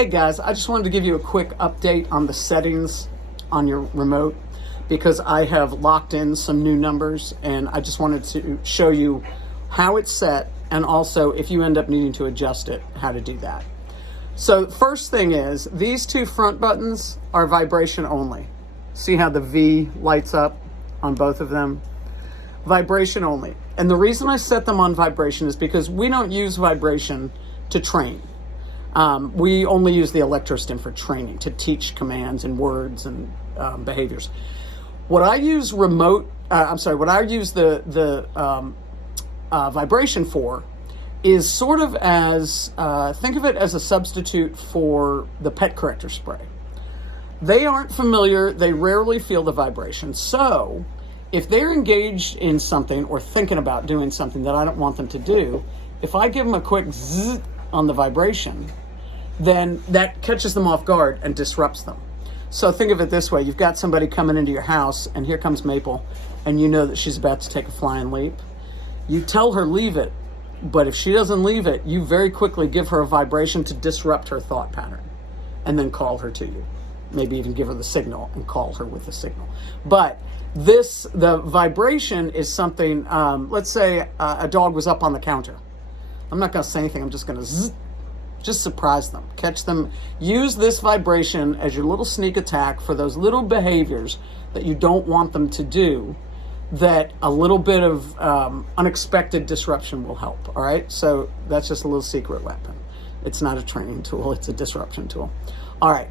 Hey guys, I just wanted to give you a quick update on the settings on your remote because I have locked in some new numbers and I just wanted to show you how it's set and also if you end up needing to adjust it, how to do that. So first thing is these two front buttons are vibration only. See how the V lights up on both of them? Vibration only. And the reason I set them on vibration is because we don't use vibration to train. We only use the electrostim for training, to teach commands and words and behaviors. What I use what I use the vibration for is sort of as, think of it as a substitute for the pet corrector spray. They aren't familiar, they rarely feel the vibration. So if they're engaged in something or thinking about doing something that I don't want them to do, if I give them a quick zzz on the vibration, then that catches them off guard and disrupts them. So think of it this way. You've got somebody coming into your house and here comes Maple and you know that she's about to take a flying leap. You tell her leave it, but if she doesn't leave it, you very quickly give her a vibration to disrupt her thought pattern and then call her to you. Maybe even give her the signal and call her with the signal. But the vibration is something, let's say a dog was up on the counter. I'm not going to say anything. I'm just going to zzz. Just surprise them, catch them. Use this vibration as your little sneak attack for those little behaviors that you don't want them to do, that a little bit of unexpected disruption will help, all right? So that's just a little secret weapon. It's not a training tool, it's a disruption tool. All right,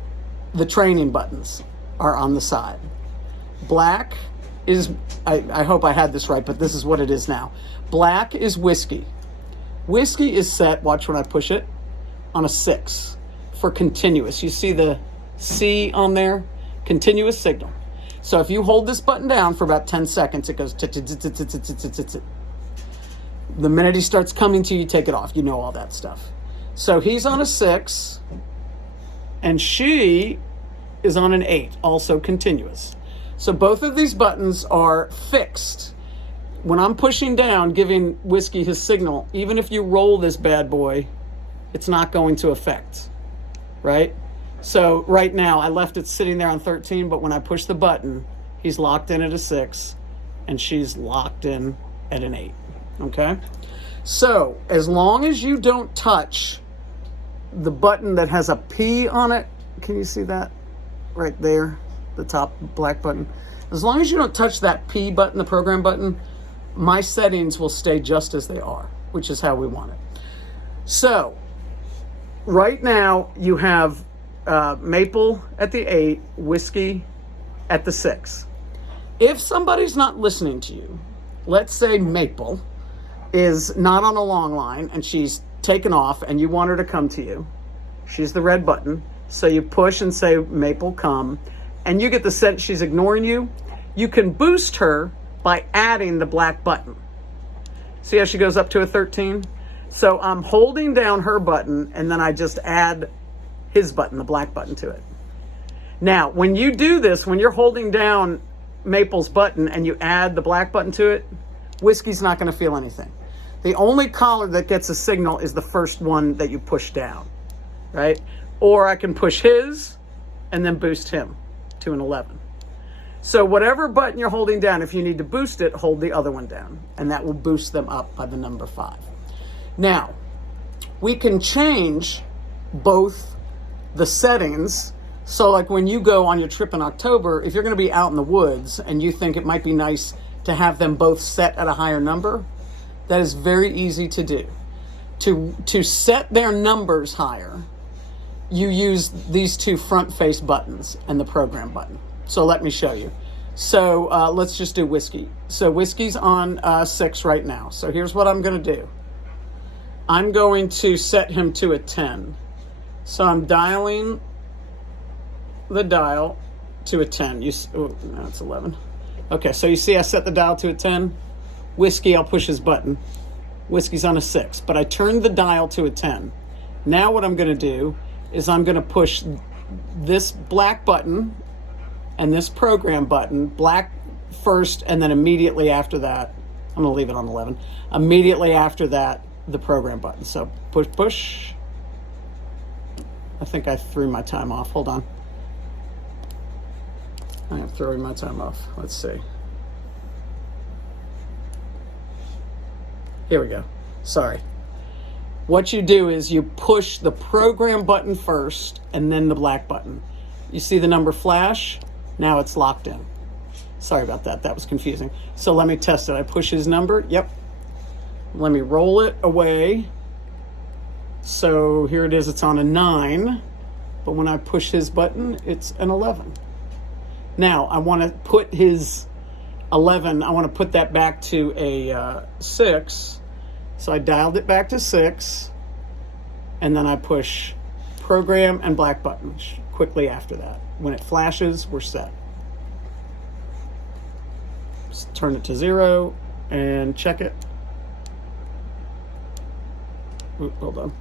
the training buttons are on the side. Black is, I hope I had this right, but this is what it is now. Black is whiskey. Whiskey is set, watch when I push it, on a 6 for continuous. You see the C on there? Continuous signal. So if you hold this button down for about 10 seconds, it goes the minute he starts coming to you, take it off. You know all that stuff. So he's on a 6 and she is on an 8, also continuous. So both of these buttons are fixed. When I'm pushing down, giving Whiskey his signal, even if you roll this bad boy, it's not going to affect, right? So right now, I left it sitting there on 13, but when I push the button, he's locked in at a 6, and she's locked in at an 8, okay? So as long as you don't touch the button that has a P on it, can you see that right there, the top black button? As long as you don't touch that P button, the program button, my settings will stay just as they are, which is how we want it. So right now you have Maple at the 8, Whiskey at the 6. If somebody's not listening to you, let's say Maple is not on a long line and she's taken off and you want her to come to you, she's the red button, so you push and say, Maple, come, and you get the sense she's ignoring you, you can boost her by adding the black button. See how she goes up to a 13? So I'm holding down her button and then I just add his button, the black button, to it. Now, when you do this, when you're holding down Maple's button and you add the black button to it, Whiskey's not going to feel anything. The only collar that gets a signal is the first one that you push down, right? Or I can push his and then boost him to an 11. So whatever button you're holding down, if you need to boost it, hold the other one down, and that will boost them up by the number 5. Now, we can change both the settings. So like when you go on your trip in October, if you're going to be out in the woods and you think it might be nice to have them both set at a higher number, that is very easy to do. To set their numbers higher, you use these two front face buttons and the program button. So let me show you. So let's just do Whiskey. So Whiskey's on 6 right now. So here's what I'm going to do. I'm going to set him to a 10. So I'm dialing the dial to a 10. No, it's 11. Okay, so you see I set the dial to a 10. Whiskey, I'll push his button. Whiskey's on a 6, but I turned the dial to a 10. Now what I'm going to do is I'm going to push this black button and this program button, black first, and then immediately after that, I'm going to leave it on 11. Immediately after that, the program button. So push, push. I think I threw my time off. Hold on. I am throwing my time off. Let's see. Here we go. Sorry. What you do is you push the program button first and then the black button. You see the number flash? Now it's locked in. Sorry about that. That was confusing. So let me test it. I push his number. Yep. Let me roll it away. So here it is. It's on a 9. But when I push his button, it's an 11. Now I want to put his 11, I want to put that back to a 6. So I dialed it back to 6. And then I push program and black button quickly after that. When it flashes, we're set. Just turn it to 0 and check it. Oop, hold on.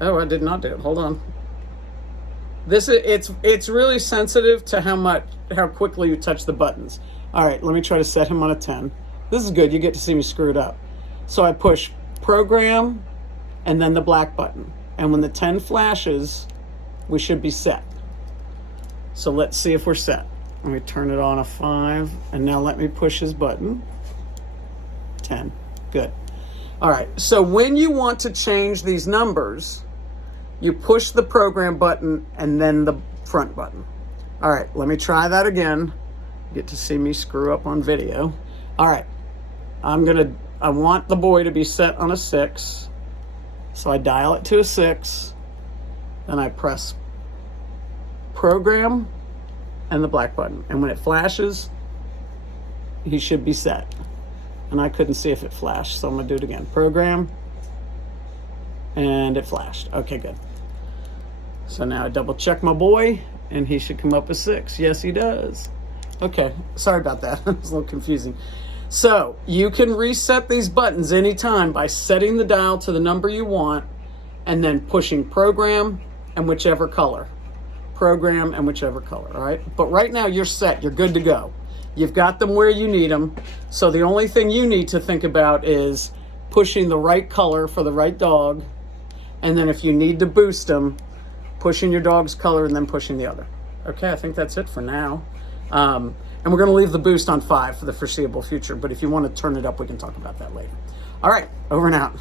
Oh, I did not do it. Hold on. It's really sensitive to how quickly you touch the buttons. All right, let me try to set him on a 10. This is good. You get to see me screw it up. So I push program and then the black button. And when the 10 flashes, we should be set. So let's see if we're set. Let me turn it on a 5. And now let me push his button. 10. Good. All right. So when you want to change these numbers, you push the program button and then the front button. All right. Let me try that again. You get to see me screw up on video. All right. I want the boy to be set on a 6. So I dial it to a 6. Then I press program and the black button. And when it flashes, he should be set. And I couldn't see if it flashed, so I'm going to do it again. Program, and it flashed. Okay, good. So now I double check my boy, and he should come up as 6. Yes, he does. Okay, sorry about that. It was a little confusing. So you can reset these buttons anytime by setting the dial to the number you want, and then pushing program and whichever color. Program and whichever color, all right? But right now you're set. You're good to go. You've got them where you need them. So the only thing you need to think about is pushing the right color for the right dog. And then if you need to boost them, pushing your dog's color and then pushing the other. Okay, I think that's it for now. And we're going to leave the boost on 5 for the foreseeable future. But if you want to turn it up, we can talk about that later. All right, over and out.